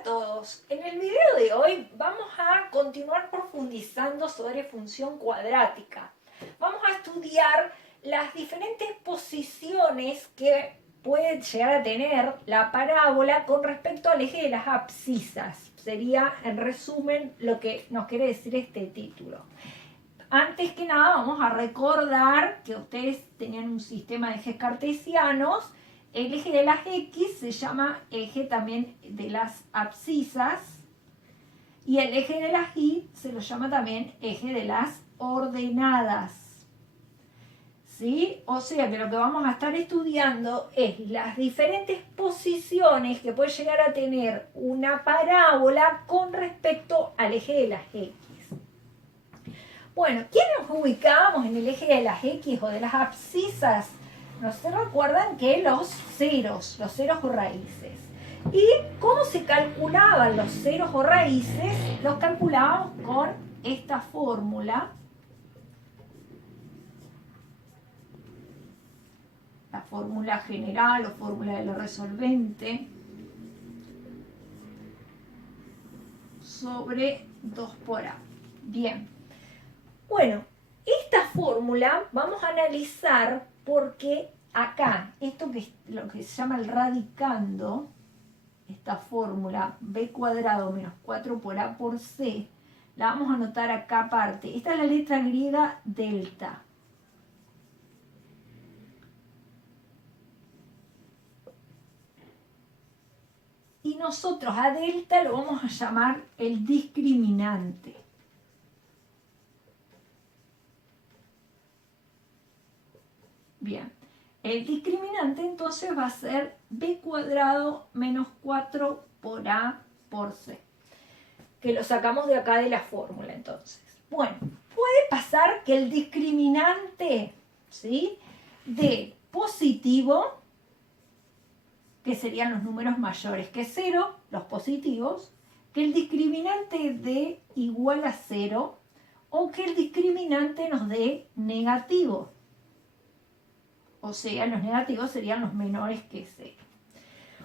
a todos. En el video de hoy vamos a continuar profundizando sobre función cuadrática. Vamos a estudiar las diferentes posiciones que puede llegar a tener la parábola con respecto al eje de las abscisas. Sería, en resumen, lo que nos quiere decir este título. Antes que nada, vamos a recordar que ustedes tenían un sistema de ejes cartesianos. El eje de las X se llama eje también de las abscisas y el eje de las Y se lo llama también eje de las ordenadas. ¿Sí? O sea que lo que vamos a estar estudiando es las diferentes posiciones que puede llegar a tener una parábola con respecto al eje de las X. Bueno, ¿quién nos ubicábamos en el eje de las X o de las abscisas? ¿No se recuerdan que los ceros o raíces? ¿Y cómo se calculaban los ceros o raíces? Los calculábamos con esta fórmula. La fórmula general o fórmula de la resolvente sobre 2 por A. Bien. Bueno, esta fórmula vamos a analizar porque acá, esto que es lo que se llama el radicando, esta fórmula b cuadrado menos 4 por a por c, la vamos a anotar acá aparte. Esta es la letra griega delta. Y nosotros a delta lo vamos a llamar el discriminante. Bien, el discriminante entonces va a ser b cuadrado menos 4 por a por c, que lo sacamos de acá de la fórmula entonces. Bueno, puede pasar que el discriminante, ¿sí?, de positivo, que serían los números mayores que 0, los positivos, que el discriminante de igual a 0 o que el discriminante nos dé negativo. O sea, los negativos serían los menores que 0.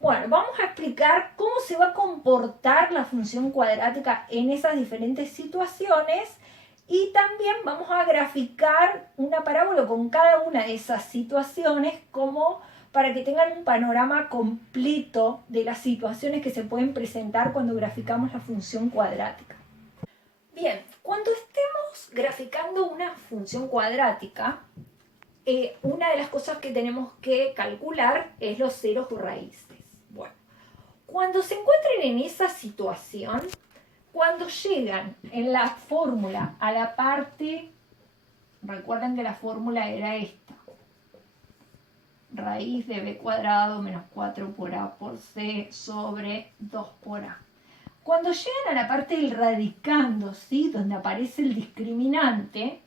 Bueno, vamos a explicar cómo se va a comportar la función cuadrática en esas diferentes situaciones y también vamos a graficar una parábola con cada una de esas situaciones como para que tengan un panorama completo de las situaciones que se pueden presentar cuando graficamos la función cuadrática. Bien, cuando estemos graficando una función cuadrática, una de las cosas que tenemos que calcular es los ceros o raíces. Bueno, cuando se encuentren en esa situación, cuando llegan en la fórmula a la parte, recuerden que la fórmula era esta, raíz de b cuadrado menos 4 por a por c sobre 2 por a. Cuando llegan a la parte del radicando, ¿sí?, donde aparece el discriminante,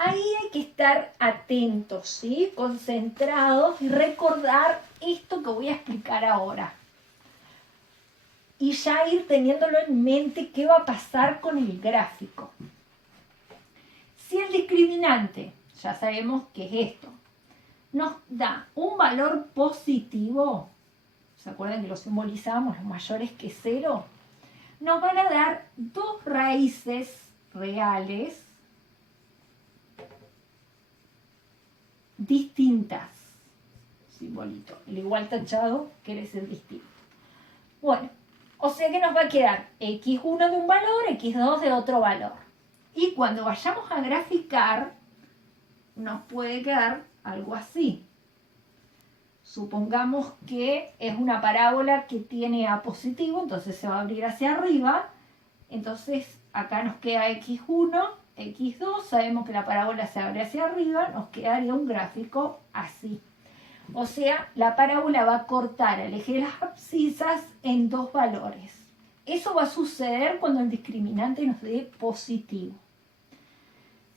ahí hay que estar atentos, ¿sí?, concentrados y recordar esto que voy a explicar ahora. Y ya ir teniéndolo en mente qué va a pasar con el gráfico. Si el discriminante, ya sabemos que es esto, nos da un valor positivo, ¿se acuerdan que lo simbolizamos, los mayores que 0? Nos van a dar dos raíces reales distintas. Simbolito, el igual tachado quiere decir distinto. Bueno, o sea que nos va a quedar x1 de un valor, x2 de otro valor. Y cuando vayamos a graficar, nos puede quedar algo así. Supongamos que es una parábola que tiene a positivo, entonces se va a abrir hacia arriba. Entonces acá nos queda x1, x2, sabemos que la parábola se abre hacia arriba, nos quedaría un gráfico así. O sea, la parábola va a cortar el eje de las abscisas en dos valores. Eso va a suceder cuando el discriminante nos dé positivo.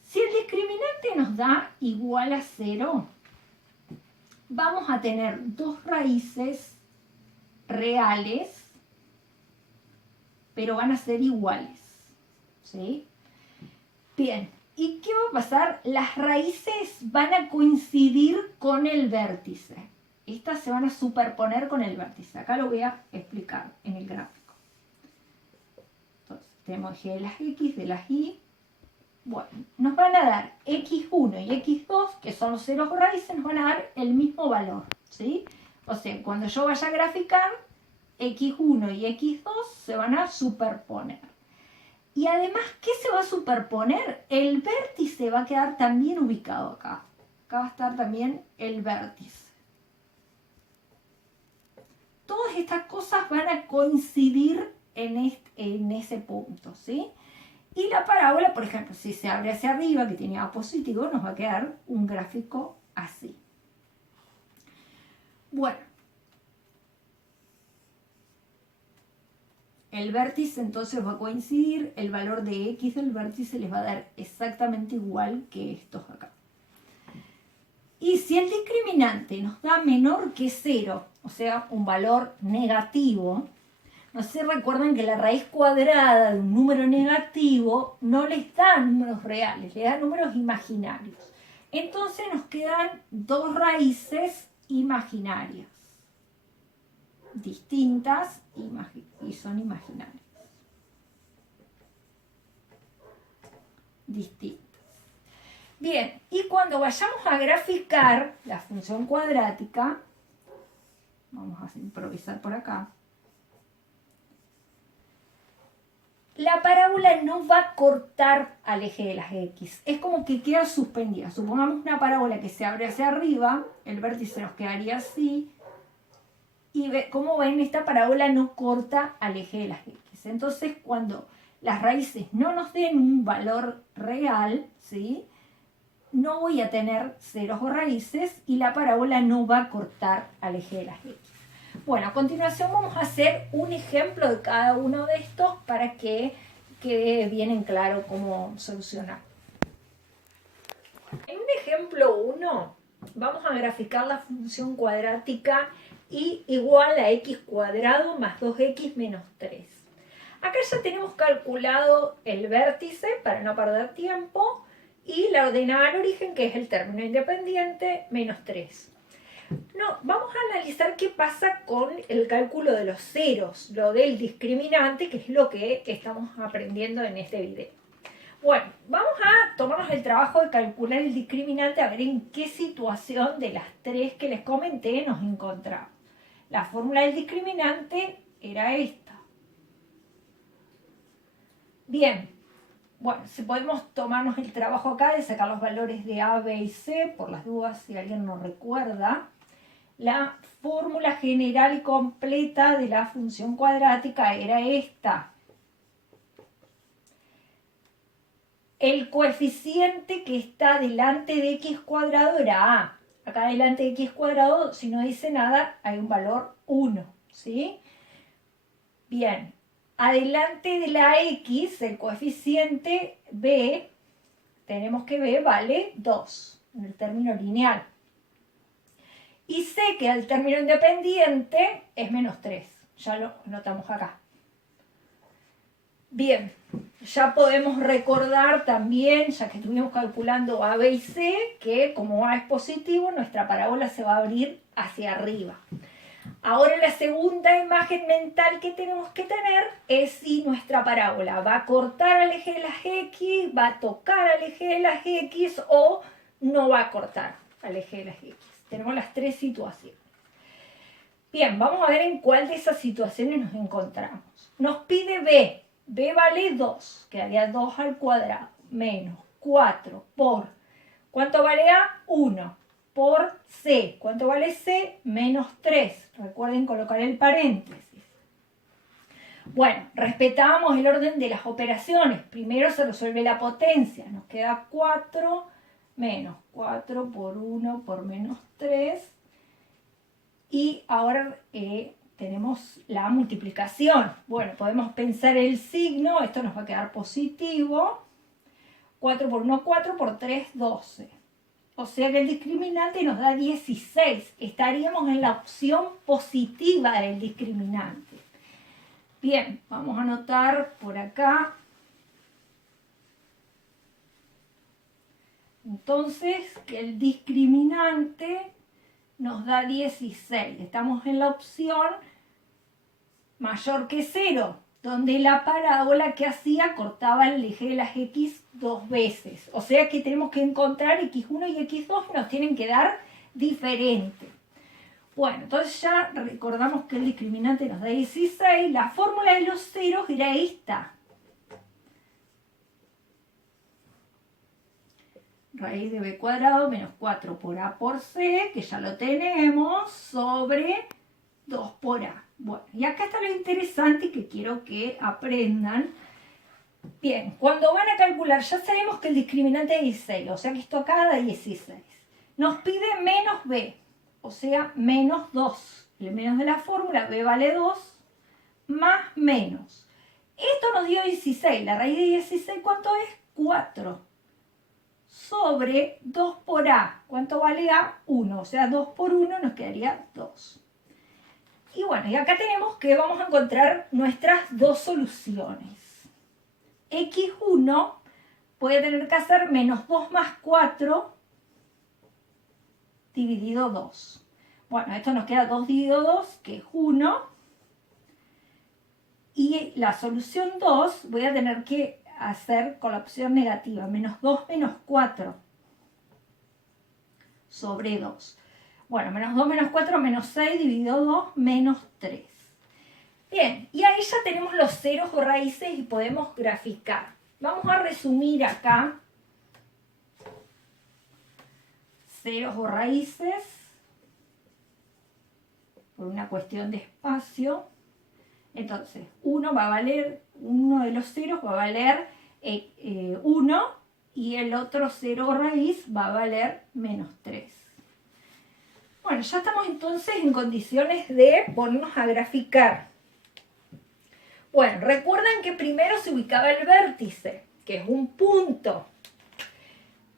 Si el discriminante nos da igual a 0, vamos a tener dos raíces reales, pero van a ser iguales, ¿sí? Bien, ¿y qué va a pasar? Las raíces van a coincidir con el vértice. Estas se van a superponer con el vértice. Acá lo voy a explicar en el gráfico. tenemos eje de las X, de las Y. Bueno, nos van a dar X1 y X2, que son los ceros raíces, nos van a dar el mismo valor, ¿sí? O sea, cuando yo vaya a graficar, X1 y X2 se van a superponer. Y además, ¿qué se va a superponer? El vértice va a quedar también ubicado acá. Acá va a estar también el vértice. Todas estas cosas van a coincidir en ese punto, ¿sí? Y la parábola, por ejemplo, si se abre hacia arriba, que tenía positivo, nos va a quedar un gráfico así. Bueno. El vértice entonces va a coincidir, el valor de X del vértice les va a dar exactamente igual que estos acá. Y si el discriminante nos da menor que 0, o sea, un valor negativo, no sé, recuerden que la raíz cuadrada de un número negativo no les da números reales, les da números imaginarios. Entonces nos quedan dos raíces imaginarias, distintas y son imaginarias. Distintas. Bien, y cuando vayamos a graficar la función cuadrática, vamos a improvisar por acá, la parábola no va a cortar al eje de las X, es como que queda suspendida. Supongamos una parábola que se abre hacia arriba, el vértice nos quedaría así, y como ven, esta parábola no corta al eje de las X. Entonces, cuando las raíces no nos den un valor real, ¿sí?, no voy a tener ceros o raíces y la parábola no va a cortar al eje de las X. Bueno, a continuación vamos a hacer un ejemplo de cada uno de estos para que quede bien en claro cómo solucionar. En un ejemplo 1 vamos a graficar la función cuadrática y igual a x cuadrado más 2x menos 3. Acá ya tenemos calculado el vértice para no perder tiempo y la ordenada al origen, que es el término independiente, menos 3. No, vamos a analizar qué pasa con el cálculo de los ceros, lo del discriminante, que es lo que estamos aprendiendo en este video. Bueno, vamos a tomarnos el trabajo de calcular el discriminante, a ver en qué situación de las tres que les comenté nos encontramos. La fórmula del discriminante era esta. Bien, bueno, si podemos tomarnos el trabajo acá de sacar los valores de A, B y C, por las dudas si alguien no recuerda. La fórmula general y completa de la función cuadrática era esta. El coeficiente que está delante de x cuadrado era A. Acá delante de x cuadrado, si no dice nada, hay un valor 1, ¿sí? Bien, adelante de la x, el coeficiente b, tenemos que b vale 2, en el término lineal. Y sé que el término independiente es menos 3, ya lo notamos acá. Bien, ya podemos recordar también, ya que estuvimos calculando A, B y C, que como A es positivo, nuestra parábola se va a abrir hacia arriba. Ahora la segunda imagen mental que tenemos que tener es si nuestra parábola va a cortar al eje de las X, va a tocar al eje de las X o no va a cortar al eje de las X. Tenemos las tres situaciones. Bien, vamos a ver en cuál de esas situaciones nos encontramos. Nos pide B. B vale 2, quedaría 2 al cuadrado, menos 4 por, ¿cuánto vale A? 1, por C, ¿cuánto vale C? Menos 3, recuerden colocar el paréntesis. Bueno, respetamos el orden de las operaciones, primero se resuelve la potencia, nos queda 4 menos 4 por 1 por menos 3, y ahora tenemos la multiplicación. Bueno, podemos pensar el signo, esto nos va a quedar positivo. 4 por 1, 4 por 3, 12. O sea que el discriminante nos da 16. Estaríamos en la opción positiva del discriminante. Bien, vamos a anotar por acá. Entonces, que el discriminante nos da 16. Estamos en la opción mayor que 0. donde la parábola que hacía cortaba el eje de las x 2 veces. O sea que tenemos que encontrar x1 y x2 y nos tienen que dar diferente. Bueno, entonces ya recordamos que el discriminante nos da 16. La fórmula de los ceros era esta. Raíz de b cuadrado menos 4 por a por c, que ya lo tenemos, sobre 2 por a. Bueno, y acá está lo interesante que quiero que aprendan. Bien, cuando van a calcular, ya sabemos que el discriminante es 16, o sea que esto acá da 16. Nos pide menos b, o sea, menos 2. El menos de la fórmula, b vale 2, más menos. Esto nos dio 16, la raíz de 16, ¿cuánto es? 4. Sobre 2 por a, ¿cuánto vale a? 1, o sea, 2 por 1 nos quedaría 2. Y bueno, y acá tenemos que vamos a encontrar nuestras dos soluciones. x1 puede tener que hacer menos 2 más 4 dividido 2. Bueno, esto nos queda 2 dividido 2, que es 1. Y la solución 2 voy a tener que hacer con la opción negativa, menos 2 menos 4 sobre 2. Bueno, menos 2 menos 4 menos 6 dividido 2 menos 3. Bien, y ahí ya tenemos los ceros o raíces y podemos graficar. Vamos a resumir acá. Ceros o raíces, por una cuestión de espacio. Entonces, uno de los ceros va a valer 1 y el otro cero o raíz va a valer menos 3. Bueno, ya estamos entonces en condiciones de ponernos a graficar. Bueno, recuerden que primero se ubicaba el vértice, que es un punto.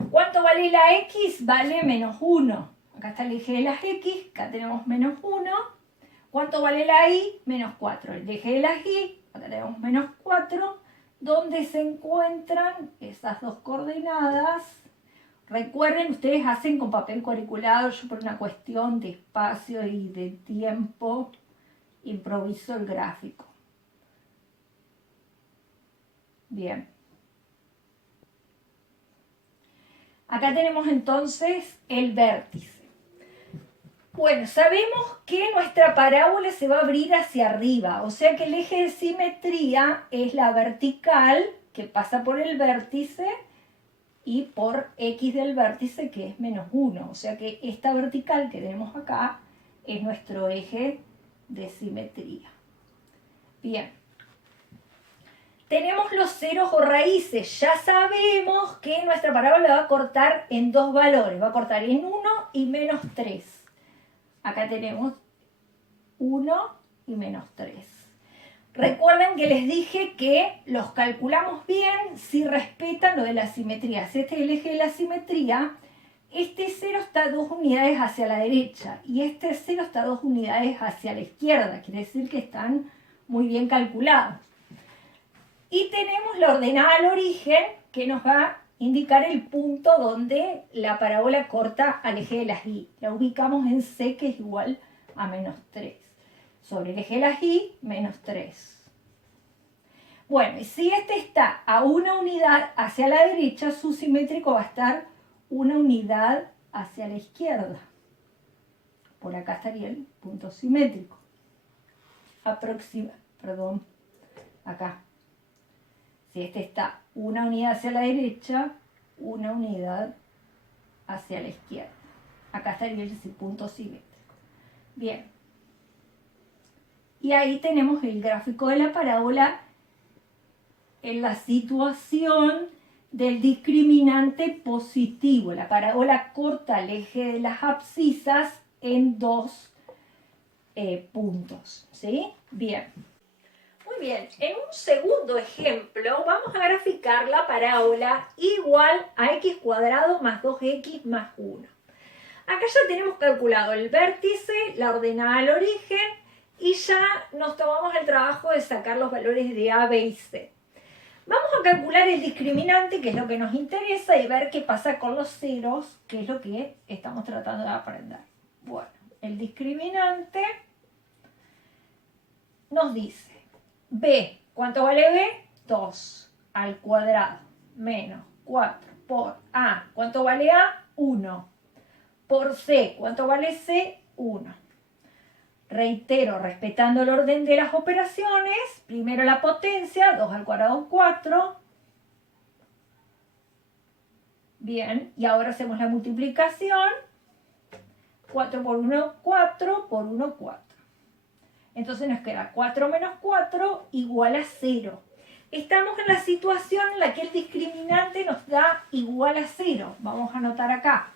¿Cuánto vale la x? Vale menos 1. Acá está el eje de las x, acá tenemos menos 1. ¿Cuánto vale la y? Menos 4. El eje de las y, acá tenemos menos 4. ¿Dónde se encuentran esas dos coordenadas? Recuerden, ustedes hacen con papel cuadriculado, yo por una cuestión de espacio y de tiempo improviso el gráfico. Bien. Acá tenemos entonces el vértice. Bueno, sabemos que nuestra parábola se va a abrir hacia arriba, o sea que el eje de simetría es la vertical que pasa por el vértice y por x del vértice que es menos 1. O sea que esta vertical que tenemos acá es nuestro eje de simetría. Bien. Tenemos los ceros o raíces. Ya sabemos que nuestra parábola va a cortar en dos valores. Va a cortar en 1 y menos 3. Acá tenemos 1 y menos 3. Recuerden que les dije que los calculamos bien si respetan lo de la simetría. Si este es el eje de la simetría, este 0 está 2 unidades hacia la derecha y este 0 está 2 unidades hacia la izquierda. Quiere decir que están muy bien calculados. Y tenemos la ordenada al origen que nos va a indicar el punto donde la parábola corta al eje de las y. La ubicamos en C, que es igual a menos 3. Sobre el eje de las y, menos 3. Bueno, y si este está a una unidad hacia la derecha, su simétrico va a estar una unidad hacia la izquierda. Por acá estaría el punto simétrico. Acá. Si este está una unidad hacia la derecha, una unidad hacia la izquierda. Acá estaría el punto simétrico. Bien. Y ahí tenemos el gráfico de la parábola en la situación del discriminante positivo. La parábola corta el eje de las abscisas en dos puntos. ¿Sí? Bien. Muy bien, en un segundo ejemplo vamos a graficar la parábola igual a x cuadrado más 2x más 1. Acá ya tenemos calculado el vértice, la ordenada al origen y ya nos tomamos el trabajo de sacar los valores de a, b y c. Vamos a calcular el discriminante, que es lo que nos interesa, y ver qué pasa con los ceros, que es lo que estamos tratando de aprender. Bueno, el discriminante nos dice b ¿Cuánto vale B? 2 al cuadrado menos 4 por A. ¿Cuánto vale A? 1. Por C. ¿Cuánto vale C? 1. Reitero, respetando el orden de las operaciones, primero la potencia, 2 al cuadrado 4. Bien, y ahora hacemos la multiplicación. 4 por 1, 4 por 1, 4. Entonces nos queda 4 menos 4 igual a 0. Estamos en la situación en la que el discriminante nos da igual a 0. Vamos a anotar acá.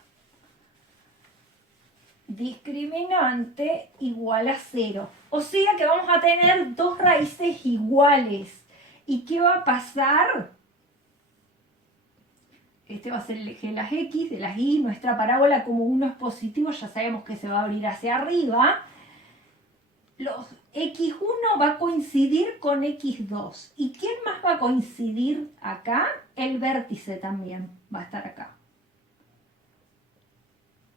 Discriminante igual a 0. O sea que vamos a tener dos raíces iguales. ¿Y qué va a pasar? Este va a ser el eje de las X, de las Y. Nuestra parábola, como 1 es positivo, ya sabemos que se va a abrir hacia arriba. Los X1 va a coincidir con X2. ¿Y quién más va a coincidir acá? El vértice también va a estar acá.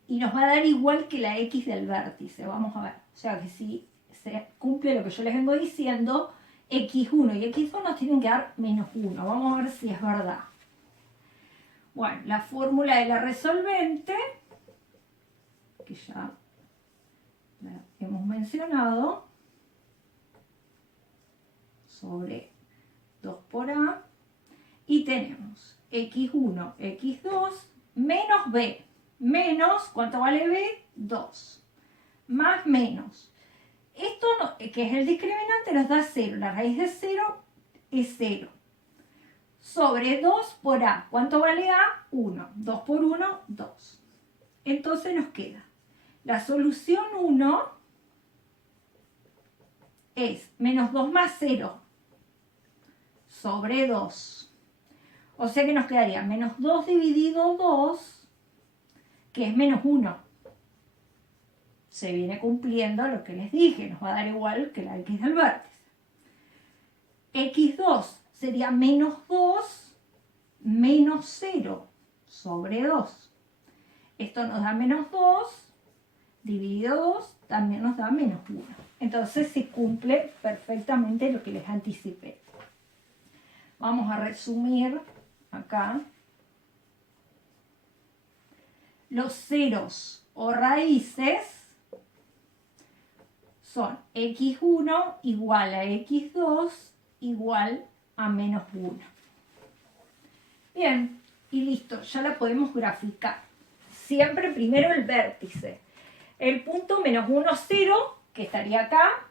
Y nos va a dar igual que la X del vértice. Vamos a ver. O sea que si se cumple lo que yo les vengo diciendo, X1 y X2 nos tienen que dar menos 1. Vamos a ver si es verdad. Bueno, la fórmula de la resolvente, que ya la hemos mencionado, sobre 2 por A, y tenemos X1, X2, menos B, menos, ¿cuánto vale B? 2, más menos. Esto, que es el discriminante, nos da 0, la raíz de 0 es 0. Sobre 2 por A. ¿Cuánto vale A? 1. 2 por 1, 2. Entonces nos queda la solución 1 es menos 2 más 0 sobre 2. O sea que nos quedaría menos 2 dividido 2, que es menos 1. Se viene cumpliendo lo que les dije, nos va a dar igual que la X del vértice. X2 sería menos 2 menos 0 sobre 2. Esto nos da menos 2, dividido 2 también nos da menos 1. Entonces se cumple perfectamente lo que les anticipé. Vamos a resumir acá. Los ceros o raíces son X1 igual a X2 igual a menos 1. Bien, y listo, ya la podemos graficar. Siempre primero el vértice. El punto menos 1, 0, que estaría acá.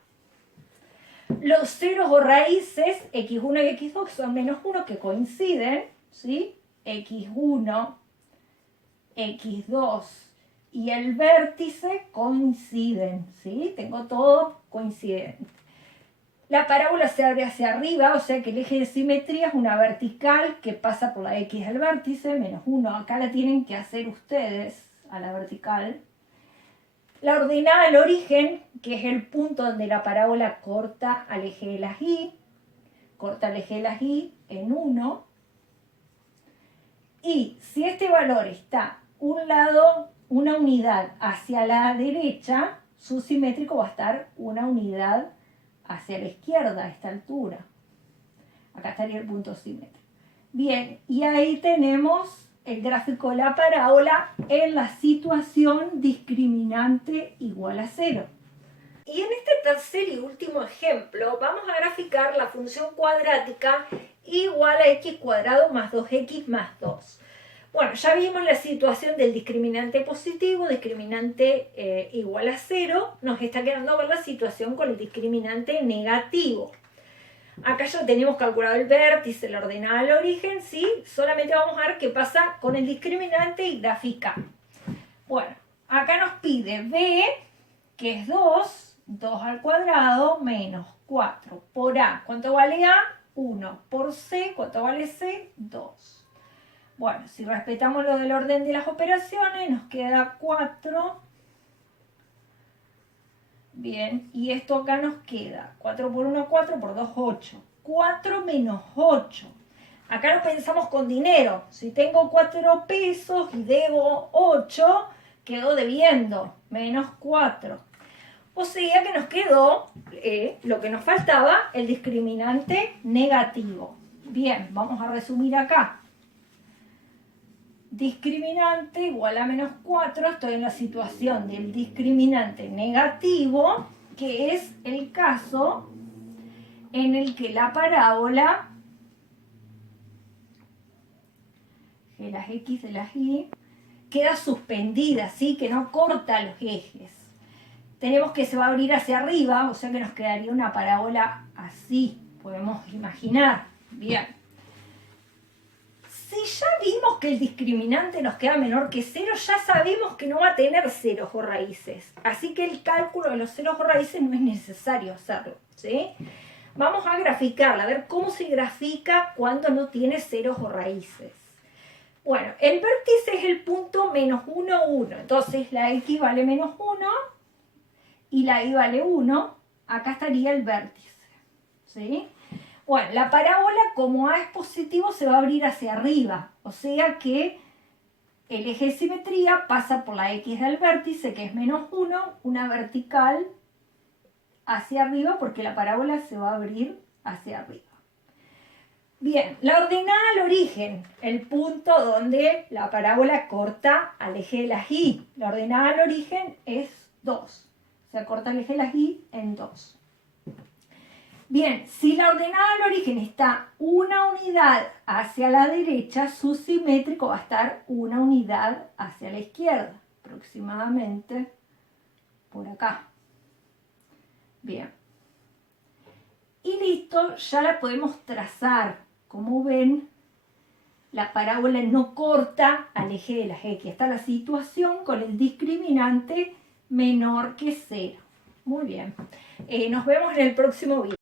Los ceros o raíces, X1 y X2, que son menos 1, que coinciden, ¿sí? X1, X2 y el vértice coinciden, ¿sí? Tengo todo coincidente. La parábola se abre hacia arriba, o sea que el eje de simetría es una vertical que pasa por la X del vértice, menos 1. Acá la tienen que hacer ustedes, a la vertical. La ordenada al origen, que es el punto donde la parábola corta al eje de las Y, corta el eje de las Y en 1. Y si este valor está un lado, una unidad hacia la derecha, su simétrico va a estar una unidad hacia la izquierda a esta altura. Acá estaría el punto simétrico. Bien, y ahí tenemos el gráfico de la parábola en la situación discriminante igual a 0. Y en este tercer y último ejemplo vamos a graficar la función cuadrática igual a x cuadrado más 2x más 2. Bueno, ya vimos la situación del discriminante positivo, discriminante igual a 0. Nos está quedando ver la situación con el discriminante negativo. Acá ya tenemos calculado el vértice, la ordenada al origen, ¿sí? Solamente vamos a ver qué pasa con el discriminante y graficar. Bueno, acá nos pide b, que es 2, 2 al cuadrado menos 4 por a. ¿Cuánto vale a? 1. Por c, ¿cuánto vale c? 2. Bueno, si respetamos lo del orden de las operaciones, nos queda 4. Bien, y esto acá nos queda 4 por 1, 4 por 2, 8. 4 menos 8. Acá no pensamos con dinero. Si tengo 4 pesos y debo 8, quedo debiendo. Menos 4. O sea que nos quedó lo que nos faltaba, el discriminante negativo. Bien, vamos a resumir acá. Discriminante igual a menos 4, estoy en la situación del discriminante negativo, que es el caso en el que la parábola de las X de las Y queda suspendida, ¿sí? Que no corta los ejes. Tenemos que se va a abrir hacia arriba, o sea que nos quedaría una parábola así, podemos imaginar. Bien. Si ya vimos que el discriminante nos queda menor que 0, ya sabemos que no va a tener ceros o raíces. Así que el cálculo de los ceros o raíces no es necesario hacerlo, ¿sí? Vamos a graficarla, a ver cómo se grafica cuando no tiene ceros o raíces. Bueno, el vértice es el punto menos 1, 1. Entonces la X vale menos 1 y la Y vale 1. Acá estaría el vértice, ¿sí? Bueno, la parábola, como A es positivo, se va a abrir hacia arriba. O sea que el eje de simetría pasa por la X del vértice, que es menos 1, una vertical hacia arriba, porque la parábola se va a abrir hacia arriba. Bien, la ordenada al origen, el punto donde la parábola corta al eje de las Y. La ordenada al origen es 2. Se corta el eje de las Y en 2. Bien, si la ordenada al origen está una unidad hacia la derecha, su simétrico va a estar una unidad hacia la izquierda, aproximadamente por acá. Bien. Y listo, ya la podemos trazar. Como ven, la parábola no corta al eje de las X. Está la situación con el discriminante menor que 0. Muy bien. Nos vemos en el próximo video.